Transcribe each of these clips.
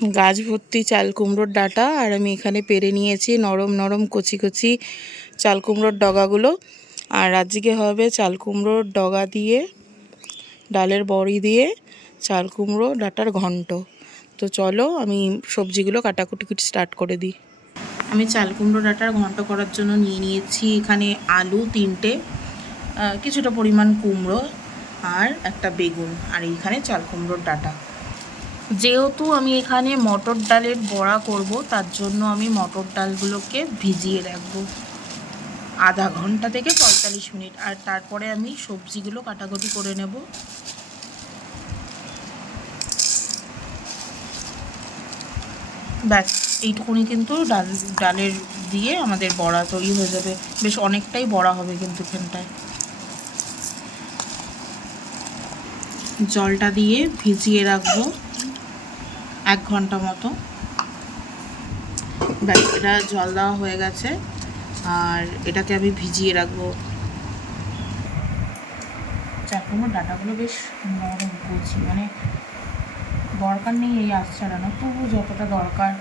গাছ ভর্তি চাল কুমড়োর ডাঁটা, আর আমি এখানে পেরে নিয়েছি নরম নরম কচি কচি চাল কুমড়োর ডগাগুলো। আর আজকে হবে চাল কুমড়োর ডগা দিয়ে, ডালের বড়ি দিয়ে চাল কুমড়ো ডাঁটার ঘন্ট। তো চলো আমি সবজিগুলো কাটাকুটি স্টার্ট করে দিই। আমি চাল কুমড়ো ডাঁটার ঘন্ট করার জন্য নিয়ে নিয়েছি এখানে আলু 3টে, কিছুটা পরিমাণ কুমড়ো আর একটা বেগুন, আর এইখানে চাল কুমড়োর ডাঁটা। যেহেতু আমি এখানে মটর ডালের বড়া করব, তার জন্য আমি মটর ডালগুলোকে ভিজিয়ে রাখবো আধা ঘন্টা থেকে 45 মিনিট, আর তারপরে আমি সবজিগুলো কাটাকুটি করে নেব। ব্যাস এইটুকুনি কিন্তু ডালের দিয়ে আমাদের বড়া তৈরি হয়ে যাবে। বেশ অনেকটাই বড়া হবে কিন্তু এখানটায়। জলটা দিয়ে ভিজিয়ে রাখবো 1 ঘন্টা মতো। ব্যাস এটা জল দেওয়া হয়ে গেছে, আর এটাকে আমি ভিজিয়ে রাখবো। চাল কুমড়োর ডাঁটাগুলো বেশ নরম কচি, মানে দরকার নেই এই আঁশ ছাড়ানো, তবু যতটা দরকার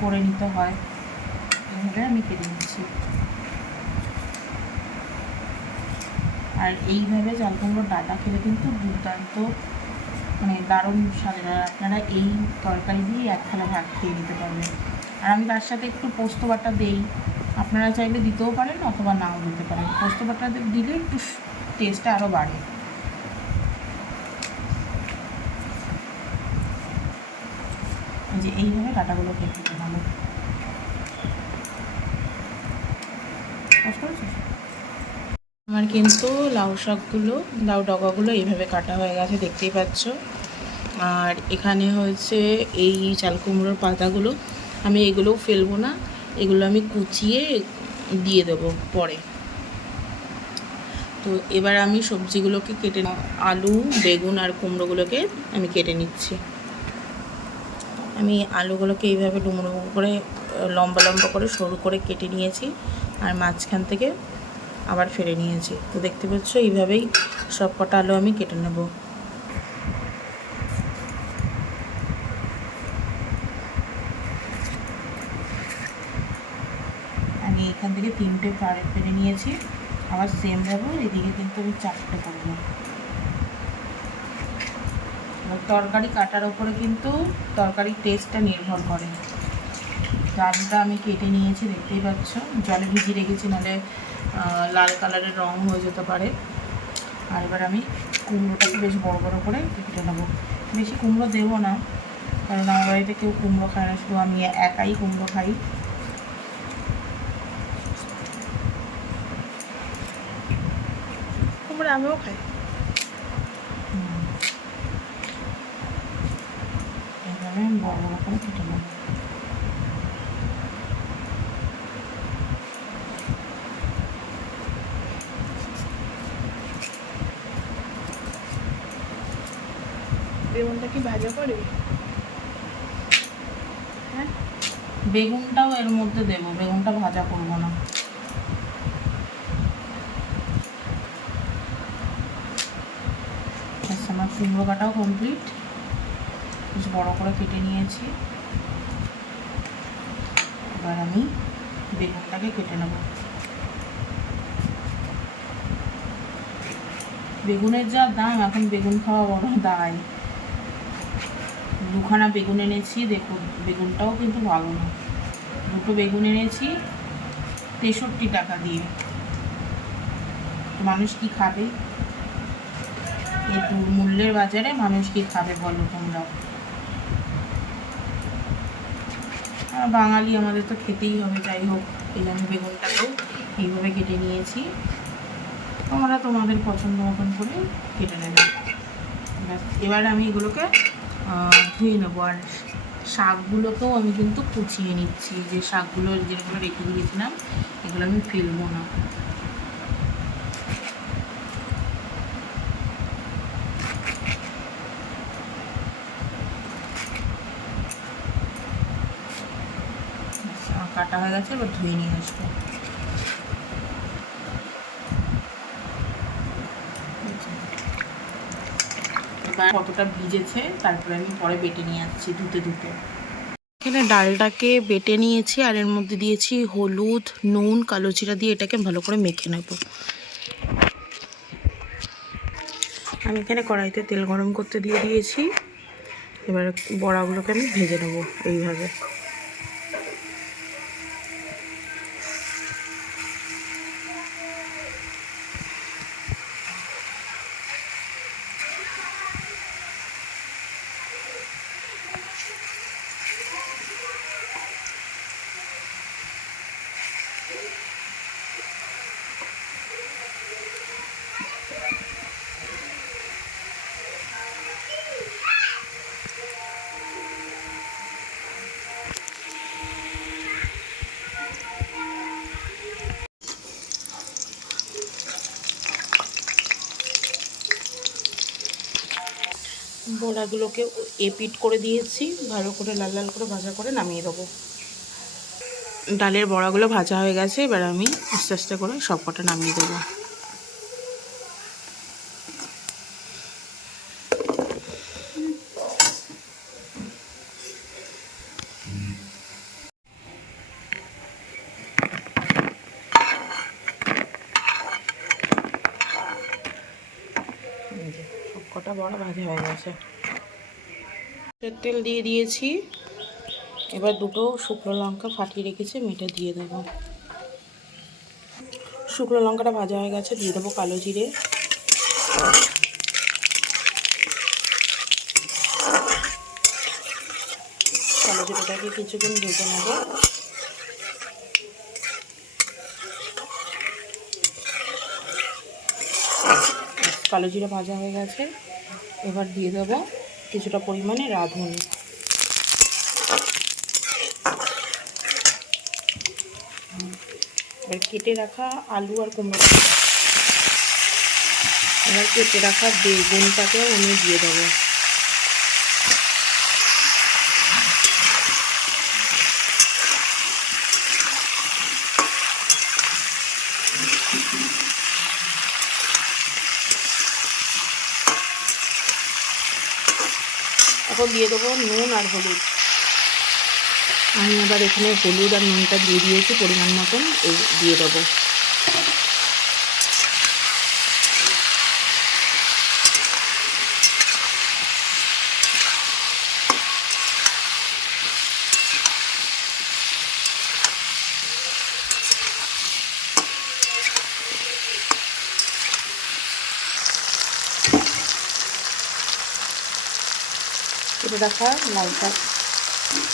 করে নিতে হয় এইভাবে আমি কেটে নিচ্ছি। আর এইভাবে চাল কুমড়োর ডাঁটা খেলে কিন্তু দুর্দান্ত, মানে দারুণ স্বাদের। আর আপনারা এই তরকারি দিয়ে 1 থালা ভাত খেয়ে নিতে পারবেন। আর আমি তার সাথে একটু পোস্ত বাটা দেই, আপনারা চাইলে দিতেও পারেন অথবা নাও দিতে পারেন। পোস্ত বাটা দিলে একটু টেস্টটা আরও বাড়ে। যে এইভাবে ডাঁটাগুলো কেটে ভালো আমার কিন্তু লাউ শাকগুলো, লাউ ডগাগুলো এইভাবে কাটা হয়ে গেছে, দেখতেই পাচ্ছ। আর এখানে হয়েছে এই চাল কুমড়োর পাতাগুলো, আমি এগুলোও ফেলবো না, এগুলো আমি কুচিয়ে দিয়ে দেবো পরে। তো এবার আমি সবজিগুলোকে কেটে, আলু বেগুন আর কুমড়োগুলোকে আমি কেটে নিচ্ছি। আমি আলুগুলোকে এইভাবে ডুমো ডুমো করে লম্বা লম্বা করে সরু করে কেটে নিয়েছি, আর মাঝখান থেকে আবার ফেলে নিয়েছি। তো দেখতে পাচ্ছ এইভাবেই সব কটা আলু আমি কেটে নেব। আমি এখান থেকে 3টে ফেলে নিয়েছি, আবার সেমভাবে এদিকে কিন্তু আমি 4টে করব। তরকারি কাটার ওপরে কিন্তু তরকারির টেস্টটা নির্ভর করে। আলুটা আমি কেটে নিয়েছি, দেখতেই পাচ্ছ, জলে ভিজিয়ে রেখেছি, নাহলে লাল কালারের রং হয়ে যেতে পারে। আর এবার আমি কুমড়োটাকে বেশ বড় বড় করে কেটে নেবো। বেশি কুমড়ো দেবো না, কারণ আমার বাড়িতে কেউ কুমড়ো খায় না, শুধু আমি একাই কুমড়ো খাই। কুমড়ো আমিও খাই। এইভাবে আমি বড় বড় করে কেটে নেবো। বেগুনটা কি ভাজা করবি? হ্যাঁ, বেগুনটাও এর মধ্যে দেবো, বেগুনটা ভাজা করবো না। আমার কুমড়ো কাটাও কমপ্লিট, বেশ বড় করে কেটে নিয়েছি। এবার আমি বেগুনটাকে কেটে নেব। বেগুনের যা দাম এখন, বেগুন খাওয়া বড় দায়। 2খানা বেগুন এনেছি, দেখুন বেগুনটাও কিন্তু ভালো না। 2টো বেগুন এনেছি 63 টাকা দিয়ে। তো মানুষ কি খাবে এই মূল্যের বাজারে? মানুষ কি খাবে বলো তোমরা? বাঙালি, আমাদের তো খেতেই হবে। যাই হোক, এই জন্য বেগুনটাকেও এইভাবে কেটে নিয়েছি। তোমরা তোমাদের পছন্দ মতন করে কেটে নেবে। এবার আমি এগুলোকে ধুয়ে নেবো। আর শাকগুলোকেও আমি কিন্তু কুচিয়ে নিচ্ছি, যে শাকগুলো যেগুলো রেখে দিয়েছিলাম এগুলো আমি ফেলবো না। কাটা হয়ে গেছে, এবার ধুয়ে নিয়ে আসবো। এবার কতটা ভিজেছে তারপরে আমি পরে বেটে নিয়ে আসছি ধুতে ধুতে। এখানে ডালটাকে বেটে নিয়েছি আর এর মধ্যে দিয়েছি হলুদ, নুন, কালো জিরা দিয়ে এটাকে ভালো করে মেখে নেব। আমি এখানে কড়াইতে তেল গরম করতে দিয়ে দিয়েছি। এবার বড়াগুলোকে আমি ভেজে নেব এইভাবে। বড়াগুলোকে এপিট করে দিয়েছি, ভালো করে লাল লাল করে ভাজা করে নামিয়ে দেবো। ডালের বড়াগুলো ভাজা হয়ে গেছে, এবার আমি আস্তে আস্তে করে সব কটা নামিয়ে দেবো। সব কটা বড়া ভাজা হয়ে গেছে। তেল দিয়ে দিয়েছি, এবার দুটো শুকনো লঙ্কা ফাটিয়ে রেখেছি, মেটে দিয়ে দেবো। শুকনো লঙ্কাটা ভাজা হয়ে গেছে, দিয়ে দেবো কালো জিরে। কালো জিরেটাকে কিছুক্ষণ ভেজে নেব। কালো জিরে ভাজা হয়ে গেছে, এবার দিয়ে দেবো কিছুটা পরিমাণে রাঁধুনি। এবার কেটে রাখা আলু আর কুমড়ো, এবার কেটে রাখা বেগুনটাকে আমি দিয়ে দেবো। এখন দিয়ে দেবো নুন আর হলুদ। আমি আবার এখানে হলুদ আর নুনটা দিয়ে দিয়েছি পরিমাণ মতন, এই দিয়ে দেবো। কেটে রাখা লাল শাক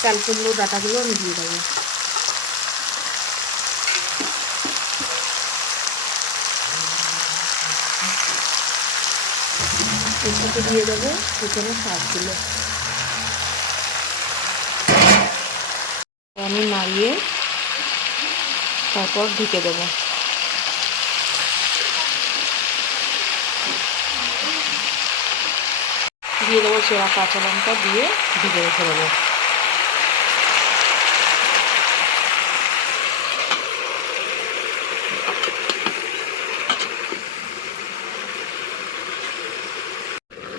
চাল কুমড়ো ডাঁটাগুলো আমি দিয়ে দেবো। এর সাথে দিয়ে দেবো শুকনো শাকগুলো। আমি নাড়িয়ে তারপর ঢেকে দেবো। দিয়ে দেবো চেরা কাঁচা লঙ্কা, দিয়ে ঢেকে রেখে দেবো।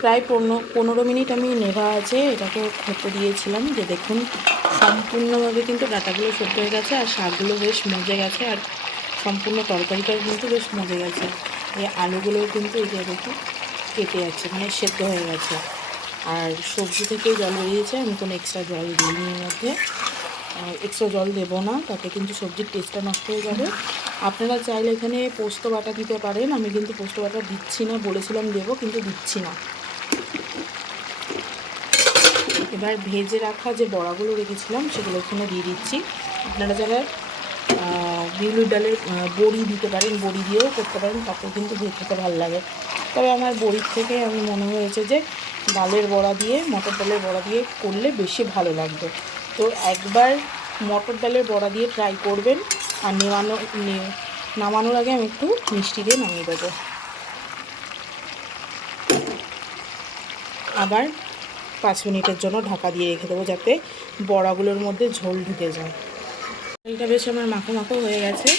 প্রায় 15 মিনিট আমি নেভা আছে এটাকে হতে দিয়েছিলাম। যে দেখুন সম্পূর্ণভাবে কিন্তু ডাঁটাগুলো সেদ্ধ হয়ে গেছে আর শাকগুলো বেশ মজে গেছে, আর সম্পূর্ণ তরকারিটাও কিন্তু বেশ মজে গেছে। এই আলুগুলোও কিন্তু এই যে দেখুন কেটে যাচ্ছে, মানে সেদ্ধ হয়ে গেছে। আর সবজি থেকেই জল বেরিয়েছে, আমি কোনো এক্সট্রা জল দিইনি এর মধ্যে। এক্সট্রা জল দেবো না, তাতে কিন্তু সবজির টেস্টটা নষ্ট হয়ে যাবে। আপনারা চাইলে এখানে পোস্ত বাটা দিতে পারেন, আমি কিন্তু পোস্ত বাটা দিচ্ছি না, বলেছিলাম দেবো কিন্তু দিচ্ছি না। এবার ভেজে রাখা যে বড়াগুলো রেখেছিলাম সেগুলো এখানে দিয়ে দিচ্ছি। আপনারা যারা বিউলির ডালের বড়ি দিতে পারেন, বড়ি দিয়েও করতে পারেন, তাতেও কিন্তু খেতে ভালো লাগে। তবে আমার বড়ির থেকে আমি মনে হয়েছে যে ডালের বড়া দিয়ে, মটর ডালের বড়া দিয়ে করলে বেশি ভালো লাগবে। তো একবার মটর ডালের বড়া দিয়ে ট্রাই করবেন। আর নামানোর আগে আমি একটু মিষ্টি দিয়ে নামিয়ে দেবো। আবার 5 মিনিটের জন্য ঢাকা দিয়ে রেখে দেবো, যাতে বড়াগুলোর মধ্যে ঝোল ঢুকে যায়। এটা বেশ আমার মাখো মাখো হয়ে গেছে।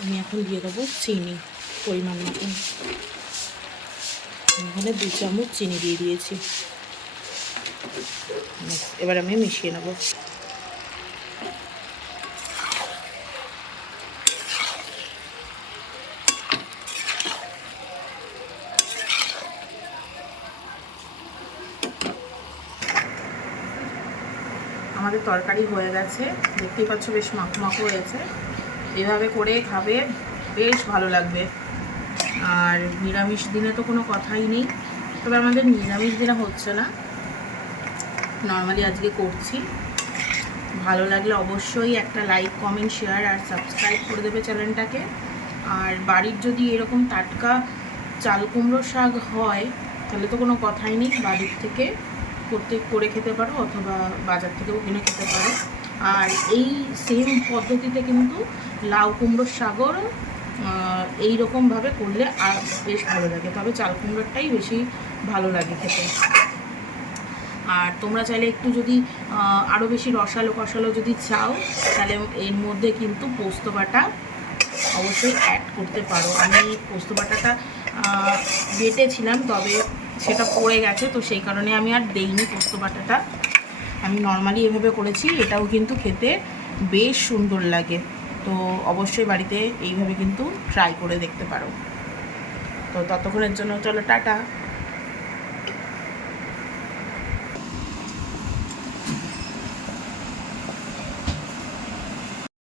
আমি এখন দিয়ে দেবো চিনি পরিমাণ মতন। এখানে 2 চামচ চিনি দিয়ে দিয়েছি। এবার আমি মিশিয়ে নেব। আমাদের তরকারি হয়ে গেছে, দেখতেই পাচ্ছ বেশ মাখো হয়েছে। এভাবে করে খাবে, বেশ ভালো লাগবে। আর নিরামিষ দিনে তো কোনো কথাই নেই, তবে আমাদের নিরামিষ দিনে হচ্ছে না, নর্মালি আজকে করছি। ভালো লাগলে অবশ্যই একটা লাইক, কমেন্ট, শেয়ার আর সাবস্ক্রাইব করে দেবে চ্যানেলটাকে। আর বাড়ির যদি এরকম টাটকা চাল কুমড়ো শাক হয় তাহলে তো কোনো কথাই নেই, বাড়ির থেকে করে খেতে পারো অথবা বাজার থেকেও কিনে খেতে পারো। আর এই সেম পদ্ধতিতে কিন্তু লাউ কুমড়োর শাকও এইরকমভাবে করলে আর বেশ ভালো লাগে, তবে চাল কুমড়োরটাই বেশি ভালো লাগে খেতে। আর তোমরা চাইলে একটু যদি আরও বেশি রসালো যদি চাও তাহলে এর মধ্যে কিন্তু পোস্ত বাটা অবশ্যই অ্যাড করতে পারো। আমি পোস্ত বাটাটা বেটেছিলাম, তবে সেটা পড়ে গেছে, তো সেই কারণে আমি আর দেইনি পোস্ত বাটাটা। আমি নর্মালি এভাবে করেছি, এটাও কিন্তু খেতে বেশ সুন্দর লাগে। তো অবশ্যই বাড়িতে এইভাবে কিন্তু ট্রাই করে দেখতে পারো। তো ততক্ষণের জন্য চলো টাটা।